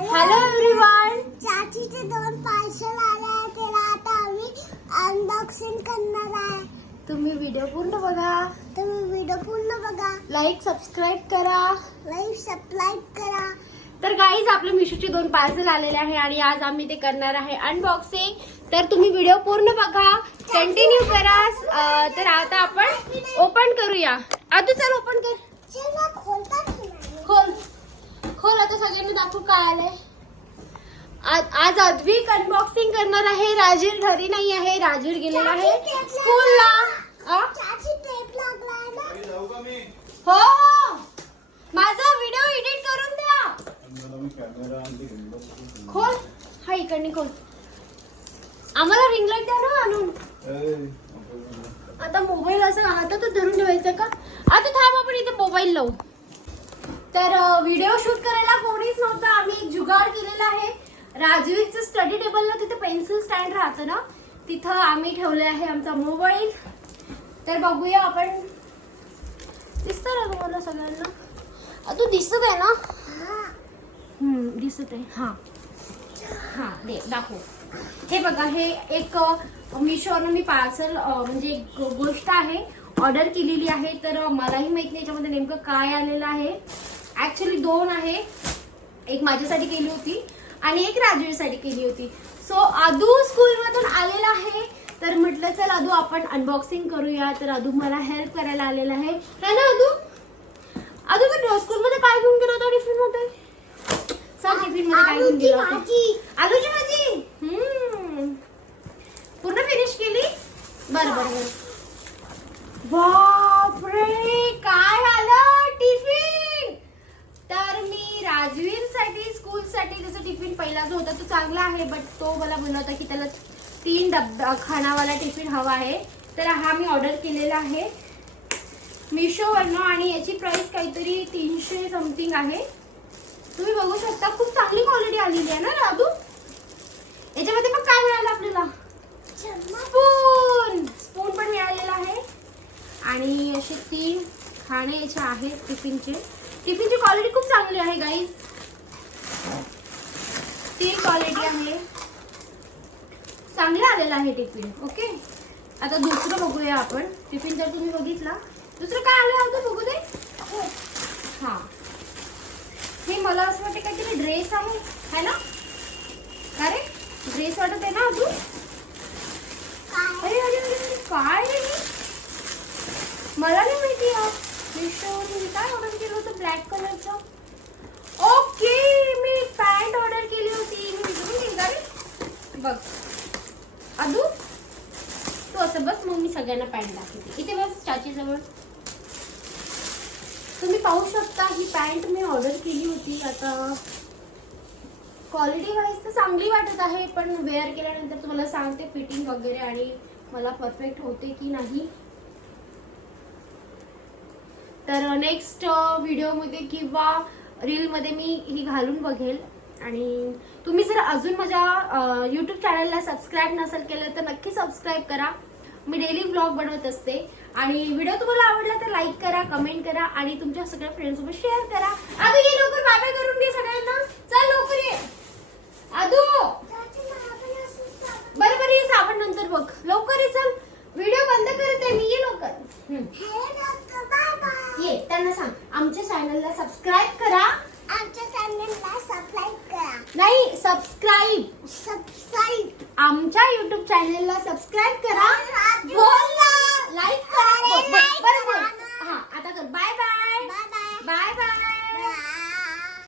Hello everyone. चाचीचे 2 parcel आले आहेत, त्याला आता आम्ही अनबॉक्सिंग करणार आहे. तुम्ही व्हिडिओ पूर्ण बघा, लाईक सबस्क्राईब करा. तर गाईज आपले मिशोचे 2 पार्सल आलेले आहे आणि आज आम्ही ते करणार आहे अनबॉक्सिंग. तर तुम्ही व्हिडिओ पूर्ण बघा, कंटिन्यू करा. तर आता आपण ओपन करूया. आधी चल ओपन कर. खोल खोल आता सगळ्यांनी दाखवू काय आलंय. आज अद्विक अनबॉक्सिंग करणार आहे. राजीव घरी नाही आहे, राजीव गेलेला आहे स्कूलला. हो माझा व्हिडिओ एडिट करून द्या. खोल हा इकडनी खोल. आम्हाला रिंग लाईट द्या ना आणून. आता मोबाईल असं हातातच धरून ठेवायचं का. आता थांब आपण इथे मोबाईल लावू. तर व्हिडिओ शूट करायला कोणीच नव्हतं. आम्ही एक जुगाड केलेला आहे. राजवीरचं स्टडी टेबलला तिथे पेन्सिल स्टँड राहतं ना, तिथं आम्ही ठेवले आहे आमचा मोबाईल. तर बघूया आपण. दिसतं ना तुम्हाला सगळ्यांना. तू दिसत आहे ना. दिसत आहे. हा हा दे दाखव. हे बघा, हे एक मिशोवरून मी पार्सल म्हणजे एक गोष्ट आहे ऑर्डर केलेली आहे. तर मलाही माहित नाही याच्यामध्ये नेमकं काय आलेलं आहे. ऍक्च्युली 2 आहे. एक माझ्यासाठी केली होती आणि एक राजवीरसाठी केली होती. सो आदू स्कूलमधून आलेला आहे. तर म्हटलं चल आदू आपण अनबॉक्सिंग करूया. तर आदू मला हेल्प करायला आलेला आहे ना आदू. आदू मी स्कूलमध्ये काय घेऊन गेलो होता टिफिन मध्ये. सांग टिफिन मध्ये काय घेऊन गेलो होता. आलूची भाजी. पूर्ण फिनिश केली. बरं बरं बरं. बापरे काय आलं टिफिन. तर मी राजवीरसाठी स्कूलसाठी त्याचा टिफिन पहिला जो होता तो चांगला आहे, बट तो मला बोलला होता की त्याला 3 डब्बा खानावाला टिफिन हवा आहे. तर हा मी ऑर्डर केलेला आहे मिशोवरनं आणि याची प्राइस काहीतरी 300 समथिंग आहे. तुम्ही बघू शकता खूप चांगली क्वालिटी आलेली आहे ना दादू. याच्यामध्ये मग काय मिळालं आपल्याला. स्पून पण मिळालेला आहे आणि असे 3 खाणे याचे आहेत टिफिनची क्वालिटी खूप चांगली आहे गाईज. 3 क्वालिटी आहे. चांगलं आलेलं आहे टिफिन. ओके आता दुसरं बघूया आपण. टिफिन जर तुम्ही बघितला दुसरं काय आलं होतं बघू दे. हा हे मला असं वाटतं काहीतरी ड्रेस आहे ना. अरे ड्रेस वाटत आहे ना अजून. अरे अरे अरे काय रे. मला नाही माहिती. मिशोवरून काय ऑर्डर केलं होतं ब्लॅक कलरचं. ओके मी पॅन्ट ऑर्डर केली होती. मी विसरून गेली का रे. बघ अदू तू असं बस, मग मी सगळ्यांना पॅन्ट दाखवते. इथे बस चाची जवळ. तुम्ही पाहू शकता ही पॅन्ट मी ऑर्डर केली होती. आता क्वालिटी वाईज तर चांगली वाटत आहे, पण वेअर केल्यानंतर तुम्हाला सांगते फिटिंग वगैरे आणि मला परफेक्ट होते की नाही. तर नेक्स्ट व्हिडिओमध्ये किंवा रीलमध्ये मी ही घालून बघेल. आणि तुम्ही जर अजून माझ्या यूट्यूब चॅनलला सबस्क्राईब नसेल केलं तर नक्की सबस्क्राईब करा. मी डेली ब्लॉग बनवत असते. आणि व्हिडिओ तुम्हाला आवडला तर लाईक करा, कमेंट करा आणि तुमच्या सगळ्या फ्रेंड्ससोबत शेअर करा. आदू ये लवकर, बाय बाय करून दे सगळ्यांना. चल लवकर ये आदू. बरं बरं ये साबण नंतर बघ. लवकर ये चल. व्हिडिओ बंद करते मी. ये लवकर. ये त्यांना सांग आमच्या चॅनलला सबस्क्राईब करा. नाही सबस्क्राईब आमच्या युट्यूब चॅनलला सबस्क्राईब करा